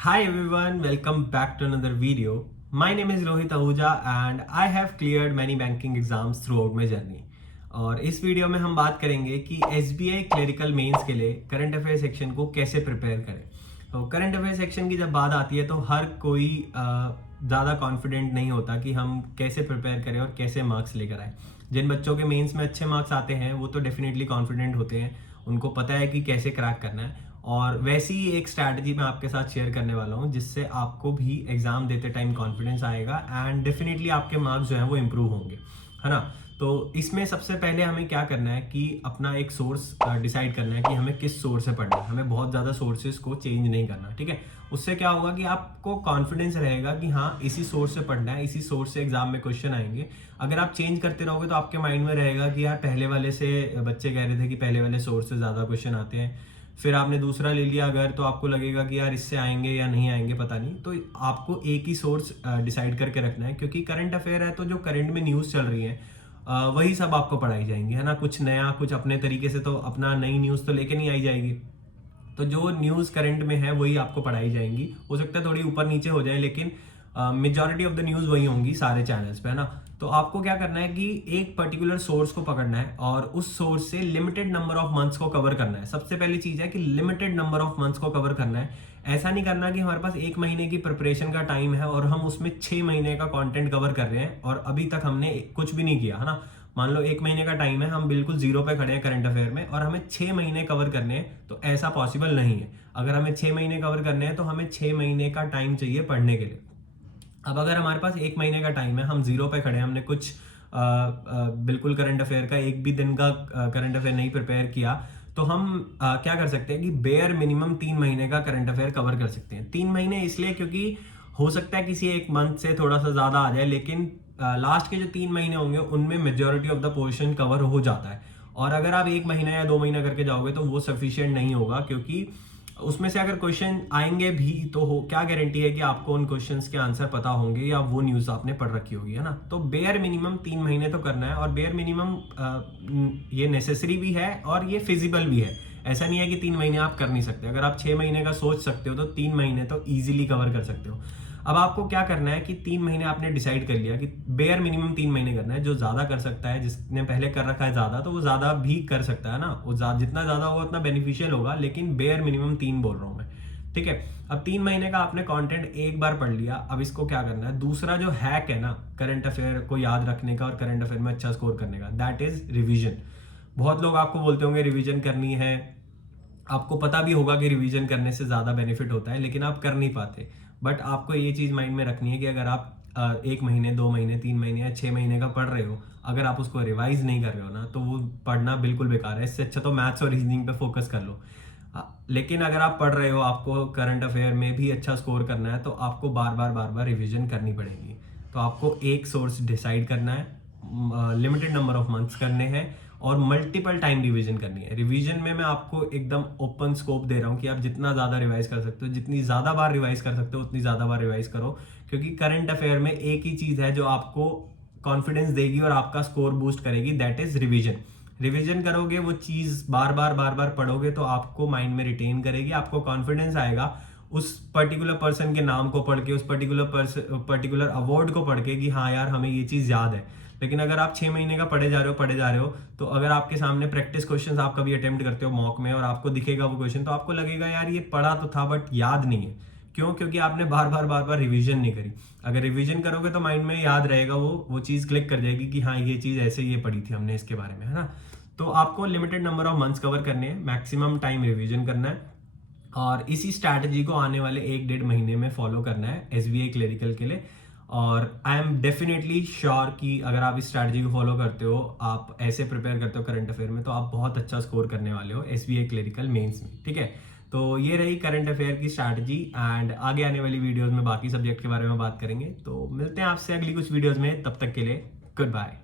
Hi everyone, welcome back to another video. My name is Rohit Ahuja and I have cleared many banking exams throughout my journey. और इस video में हम बात करेंगे कि SBI clerical mains के लिए करंट अफेयर सेक्शन को कैसे प्रिपेयर करें। तो करंट अफेयर सेक्शन की जब बात आती है तो हर कोई ज़्यादा कॉन्फिडेंट नहीं होता कि हम कैसे प्रिपेयर करें और कैसे मार्क्स लेकर आए। जिन बच्चों के मेंस में अच्छे मार्क्स आते हैं वो तो डेफिनेटली कॉन्फिडेंट होते हैं, उनको पता है कि कैसे क्रैक करना है। और वैसी ही एक स्ट्रैटेजी मैं आपके साथ शेयर करने वाला हूँ जिससे आपको भी एग्जाम देते टाइम कॉन्फिडेंस आएगा एंड डेफिनेटली आपके मार्क्स जो हैं वो इम्प्रूव होंगे, है ना। तो इसमें सबसे पहले हमें क्या करना है कि अपना एक सोर्स डिसाइड करना है कि हमें किस सोर्स से पढ़ना है। हमें बहुत ज़्यादा सोर्सेज को चेंज नहीं करना, ठीक है। उससे क्या होगा कि आपको कॉन्फिडेंस रहेगा कि हाँ इसी सोर्स से पढ़ना है, इसी सोर्स से एग्जाम में क्वेश्चन आएंगे। अगर आप चेंज करते रहोगे तो आपके माइंड में रहेगा कि यार पहले वाले से बच्चे कह रहे थे कि पहले वाले सोर्स से ज़्यादा क्वेश्चन आते हैं, फिर आपने दूसरा ले लिया अगर, तो आपको लगेगा कि यार इससे आएंगे या नहीं आएंगे पता नहीं। तो आपको एक ही सोर्स डिसाइड करके रखना है, क्योंकि करंट अफेयर है तो जो करंट में न्यूज़ चल रही है वही सब आपको पढ़ाई जाएंगी, है ना। कुछ नया, कुछ अपने तरीके से तो अपना नई न्यूज़ तो लेके नहीं आई जाएगी। तो जो न्यूज़ करंट में है वही आपको पढ़ाई जाएंगी। हो सकता है थोड़ी ऊपर नीचे हो जाए, लेकिन मेजॉरिटी ऑफ द न्यूज़ वही होंगी सारे चैनल्स पे, है ना। तो आपको क्या करना है कि एक पर्टिकुलर सोर्स को पकड़ना है और उस सोर्स से लिमिटेड नंबर ऑफ मंथ्स को कवर करना है। सबसे पहली चीज़ है कि लिमिटेड नंबर ऑफ मंथ्स को कवर करना है। ऐसा नहीं करना कि हमारे पास एक महीने की प्रिपरेशन का टाइम है और हम उसमें 6 महीने का कंटेंट कवर कर रहे हैं और अभी तक हमने कुछ भी नहीं किया, है ना। मान लो एक महीने का टाइम है, हम बिल्कुल जीरो पे खड़े हैं करंट अफेयर में और हमें 6 महीने कवर करने हैं, तो ऐसा पॉसिबल नहीं है। अगर हमें 6 महीने कवर करने हैं तो हमें 6 महीने का टाइम चाहिए पढ़ने के लिए। अब अगर हमारे पास एक महीने का टाइम है, हम जीरो पे खड़े हैं, हमने कुछ बिल्कुल करंट अफेयर का एक भी दिन का करंट अफेयर नहीं प्रिपेयर किया, तो हम क्या कर सकते हैं कि बेयर मिनिमम 3 महीने का करंट अफेयर कवर कर सकते हैं। 3 महीने इसलिए क्योंकि हो सकता है किसी एक मंथ से थोड़ा सा ज्यादा आ जाए, लेकिन लास्ट के जो 3 महीने होंगे उनमें majority of the portion cover हो जाता है। और अगर आप एक महीना या 2 महीना करके जाओगे तो वो सफिशियंट नहीं होगा, क्योंकि उसमें से अगर क्वेश्चन आएंगे भी तो हो क्या गारंटी है कि आपको उन क्वेश्चंस के आंसर पता होंगे या वो न्यूज़ आपने पढ़ रखी होगी, है ना। तो बेयर मिनिमम 3 महीने तो करना है, और बेयर मिनिमम ये नेसेसरी भी है और ये फिजिबल भी है। ऐसा नहीं है कि 3 महीने आप कर नहीं सकते। अगर आप 6 महीने का सोच सकते हो तो 3 महीने तो ईजिली कवर कर सकते हो। अब आपको क्या करना है कि 3 महीने आपने डिसाइड कर लिया कि बेयर मिनिमम 3 महीने करना है। जो ज्यादा कर सकता है, जिसने पहले कर रखा है ज्यादा, तो वो ज्यादा भी कर सकता है ना। वो जितना ज्यादा होगा उतना बेनिफिशियल होगा, लेकिन बेयर मिनिमम 3 बोल रहा हूं मैं, ठीक है। अब 3 महीने का आपने कंटेंट एक बार पढ़ लिया। अब इसको क्या करना है, दूसरा जो हैक है ना करंट अफेयर को याद रखने का और करंट अफेयर में अच्छा स्कोर करने का, दैट इज रिविजन। बहुत लोग आपको बोलते होंगे रिविजन करनी है, आपको पता भी होगा कि रिवीजन करने से ज़्यादा बेनिफिट होता है, लेकिन आप कर नहीं पाते। बट आपको ये चीज़ माइंड में रखनी है कि अगर आप 1 महीने, 2 महीने, 3 महीने या 6 महीने का पढ़ रहे हो, अगर आप उसको रिवाइज नहीं कर रहे हो ना, तो वो पढ़ना बिल्कुल बेकार है। इससे अच्छा तो मैथ्स और रीजनिंग पे फोकस कर लो। लेकिन अगर आप पढ़ रहे हो, आपको करंट अफेयर में भी अच्छा स्कोर करना है, तो आपको बार बार रिविजन करनी पड़ेगी। तो आपको एक सोर्स डिसाइड करना है, लिमिटेड नंबर ऑफ मंथ्स करने हैं और मल्टीपल टाइम रिवीजन करनी है। रिवीजन में मैं आपको एकदम ओपन स्कोप दे रहा हूँ कि आप जितना ज़्यादा रिवाइज कर सकते हो, जितनी ज़्यादा बार रिवाइज कर सकते हो उतनी ज़्यादा बार रिवाइज करो। क्योंकि करंट अफेयर में एक ही चीज़ है जो आपको कॉन्फिडेंस देगी और आपका स्कोर बूस्ट करेगी, दैट इज रिवीजन। रिवीजन करोगे, वो चीज़ बार बार पढ़ोगे तो आपको माइंड में रिटेन करेगी, आपको कॉन्फिडेंस आएगा उस पर्टिकुलर पर्सन के नाम को पढ़ के, उस पर्टिकुलर अवार्ड को पढ़ के कि हाँ यार हमें ये चीज़ याद है। लेकिन अगर आप 6 महीने का पढ़े जा रहे हो, तो अगर आपके सामने प्रैक्टिस क्वेश्चंस आप कभी अटेम्प्ट करते हो मॉक में और आपको दिखेगा वो क्वेश्चन, तो आपको लगेगा यार ये पढ़ा तो था बट याद नहीं है। क्यों? क्योंकि आपने बार बार रिवीजन नहीं करी। अगर रिवीजन करोगे तो माइंड में याद रहेगा, वो चीज़ क्लिक कर जाएगी कि हाँ ये चीज़ ऐसे ये पढ़ी थी हमने इसके बारे में, है ना। तो आपको limited number of months cover करने हैं, मैक्सिमम टाइम रिवीजन करना है और इसी स्ट्रैटेजी को आने वाले 1-1.5 महीने में फॉलो करना है एसबीआई क्लरिकल के लिए। और आई एम डेफिनेटली श्योर कि अगर आप इस स्ट्रैटेजी को फॉलो करते हो, आप ऐसे प्रिपेयर करते हो करंट अफेयर में, तो आप बहुत अच्छा स्कोर करने वाले हो एसबीआई क्लरिकल मेंस में, ठीक है। तो ये रही करंट अफेयर की स्ट्रैटेजी एंड आगे आने वाली वीडियोस में बाकी सब्जेक्ट के बारे में बात करेंगे। तो मिलते हैं आपसे अगली कुछ वीडियोस में, तब तक के लिए गुड बाय।